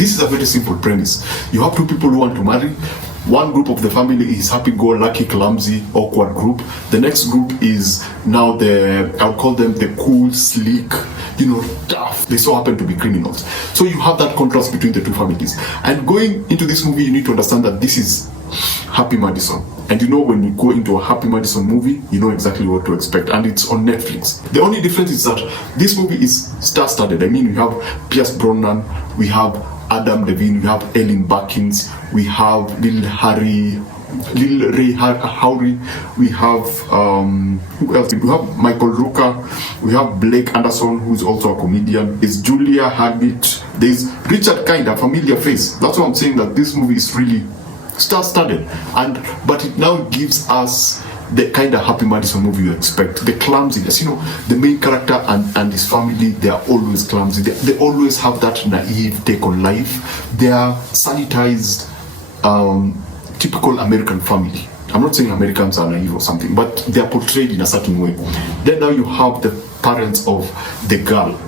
This is a very simple premise. You have two people who want to marry. One group of the family is happy-go-lucky, clumsy, awkward group. The next group is now I'll call them the cool, sleek, tough. They so happen to be criminals. So you have that contrast between the two families. And going into this movie, you need to understand that this is Happy Madison. And when you go into a Happy Madison movie, you know exactly what to expect. And it's on Netflix. The only difference is that this movie is star-studded. I mean, we have Pierce Brosnan, we have Adam Devine, we have Ellen Barkins, we have Lil Ray Howry, we have who else? We have Michael Rooker, we have Blake Anderson, who's also a comedian. There's Julia Hartnett, there's Richard Kind, a familiar face. That's why I'm saying that this movie is really star-studded, but it now gives us the kind of Happy Madison movie you expect. The clumsiness, the main character and his family, they are always clumsy. They always have that naive take on life. They are sanitized, typical American family. I'm not saying Americans are naive or something, but they are portrayed in a certain way. Then now you have the parents of the girl,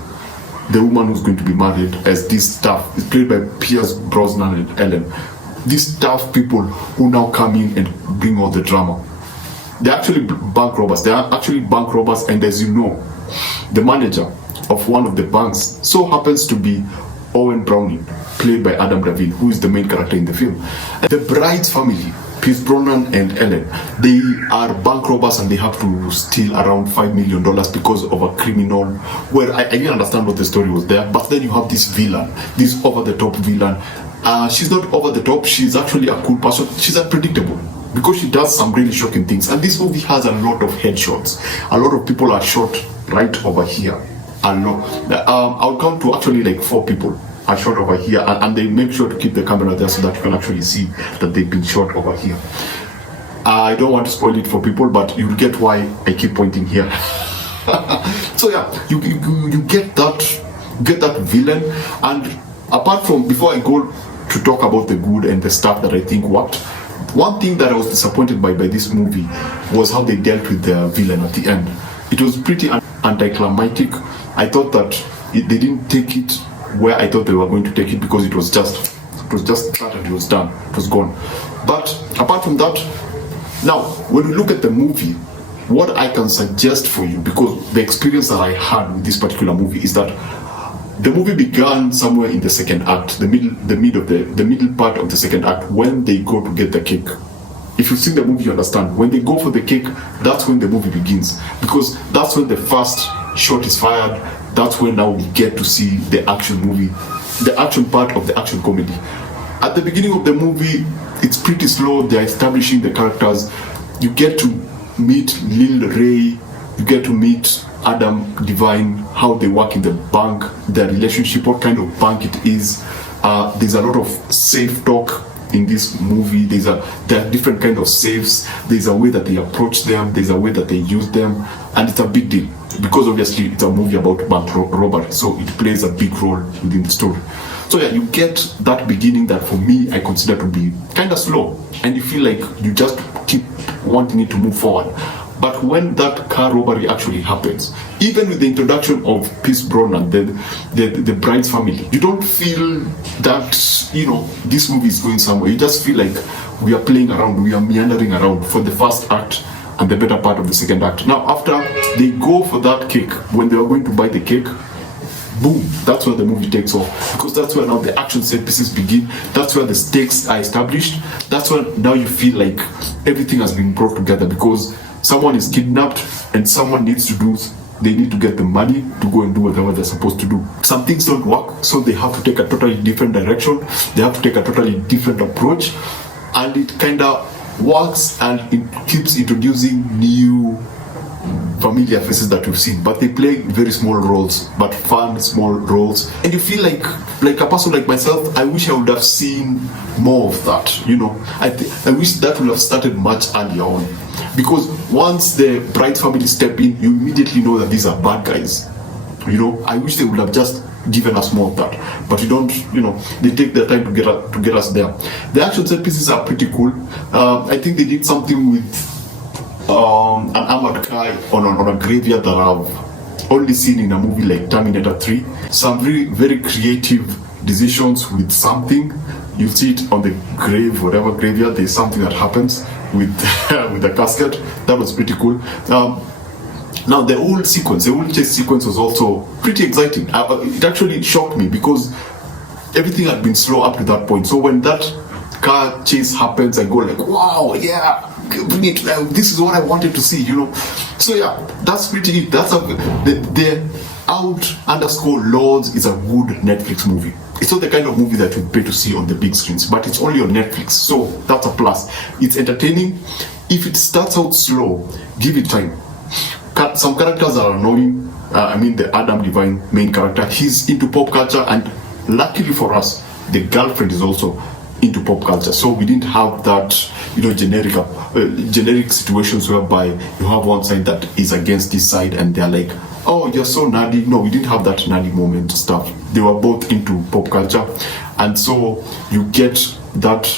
the woman who's going to be married, as this staff. It's played by Pierce Brosnan and Ellen. These tough people who now come in and bring all the drama. They're actually bank robbers. They are actually bank robbers, and as you know, the manager of one of the banks so happens to be Owen Browning, played by Adam Devine, who is the main character in the film. The bride's family, Pierce Brosnan and Ellen, they are bank robbers and they have to steal around $5 million because of a criminal. Well, I didn't understand what the story was there, but then you have this villain, this over-the-top villain. She's not over the top, she's actually a cool person. She's unpredictable because she does some really shocking things. And this movie has a lot of headshots. A lot of people are shot right over here. I'll count to actually like 4 people are shot over here, and they make sure to keep the camera there so that you can actually see that they've been shot over here. I don't want to spoil it for people, but you'll get why I keep pointing here. So yeah, you get that villain. And apart from, before I go to talk about the good and the stuff that I think worked, one thing that I was disappointed by this movie was how they dealt with the villain at the end. It was pretty anticlimactic. I thought that they didn't take it where I thought they were going to take it, because it was just started, it was done, it was gone. But apart from that, now when we look at the movie, what I can suggest for you, because the experience that I had with this particular movie is that the movie began somewhere in the second act, the middle part of the second act, when they go to get the cake. If you've seen the movie, you understand. When they go for the cake, that's when the movie begins, because that's when the first shot is fired. That's when now we get to see the action movie, the action part of the action comedy. At the beginning of the movie, it's pretty slow. They're establishing the characters. You get to meet Lil Ray, you get to meet Adam Devine, how they work in the bank, their relationship, what kind of bank it is. There's a lot of safe talk in this movie. There are different kind of safes. There's a way that they approach them, there's a way that they use them, and it's a big deal because obviously it's a movie about bank robbery, so it plays a big role within the story. So yeah, you get that beginning that for me I consider to be kind of slow, and you feel like you just keep wanting it to move forward. But when that car robbery actually happens, even with the introduction of Pierce Brosnan, the bride's family, you don't feel that, this movie is going somewhere. You just feel like we are playing around, we are meandering around for the first act and the better part of the second act. Now, after they go for that cake, when they are going to buy the cake, boom, that's where the movie takes off, because that's where now the action set pieces begin. That's where the stakes are established. That's when now you feel like everything has been brought together, because someone is kidnapped and someone needs to get the money to go and do whatever they're supposed to do. Some things don't work, so they have to take a totally different direction. They have to take a totally different approach, and it kind of works, and it keeps introducing new familiar faces that we've seen, but they play very small roles, but fun small roles, and you feel like a person like myself, I wish I would have seen more of that. I wish that would have started much earlier on, because once the bride family step in, you immediately know that these are bad guys. I wish they would have just given us more of that, but you don't. They take their time to get us there. The action set pieces are pretty cool. I think they did something with an armored car on a graveyard that I've only seen in a movie like Terminator 3. Some very, very creative decisions with something. You see it on the grave, whatever graveyard, there's something that happens with with the casket. That was pretty cool. Now the whole chase sequence was also pretty exciting. It actually shocked me because everything had been slow up to that point. So when that car chase happens, I go like, wow, yeah, bring it. This is what I wanted to see, you know. So yeah, that's pretty it. That's the Out_Laws is a good Netflix movie. It's not the kind of movie that you pay to see on the big screens, but it's only on Netflix, so that's a plus. It's entertaining. If it starts out slow, give it time. Some characters are annoying. The Adam Devine main character, he's into pop culture, and luckily for us, the girlfriend is also into pop culture. So we didn't have that, generic situations whereby you have one side that is against this side, and they're like, oh, you're so nerdy. No, we didn't have that nerdy moment stuff. They were both into pop culture, and so you get that.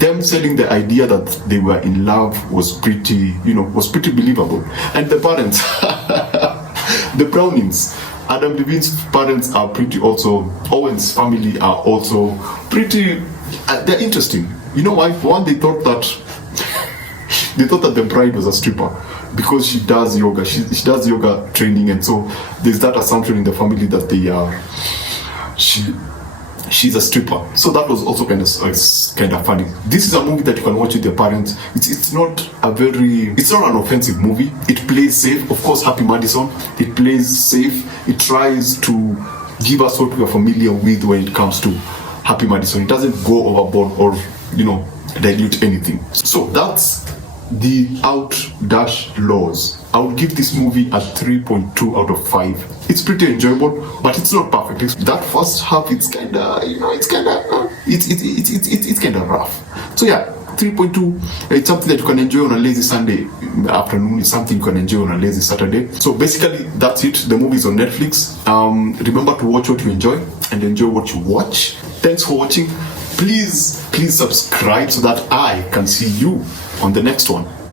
Them selling the idea that they were in love was pretty believable. And the parents, the Brownings, Adam Levine's parents are pretty also. Owen's family are also pretty. They're interesting. You know why? For one, they thought that the bride was a stripper because she does yoga. She does yoga training, and so there's that assumption in the family that they are. She's a stripper, so that was also kind of funny. This is a movie that you can watch with your parents. It's not an offensive movie. It plays safe. Of course, Happy Madison. It plays safe. It tries to give us what we are familiar with when it comes to Happy Madison. It doesn't go overboard or dilute anything. So that's the Out_Laws. I would give this movie a 3.2 out of 5. It's pretty enjoyable, but it's not perfect. That first half, it's kind of rough. So yeah, 3.2. It's something that you can enjoy on a lazy Sunday afternoon. It's something you can enjoy on a lazy Saturday. So basically, that's it. The movie is on Netflix. Remember to watch what you enjoy and enjoy what you watch. Thanks for watching. Please subscribe so that I can see you on the next one.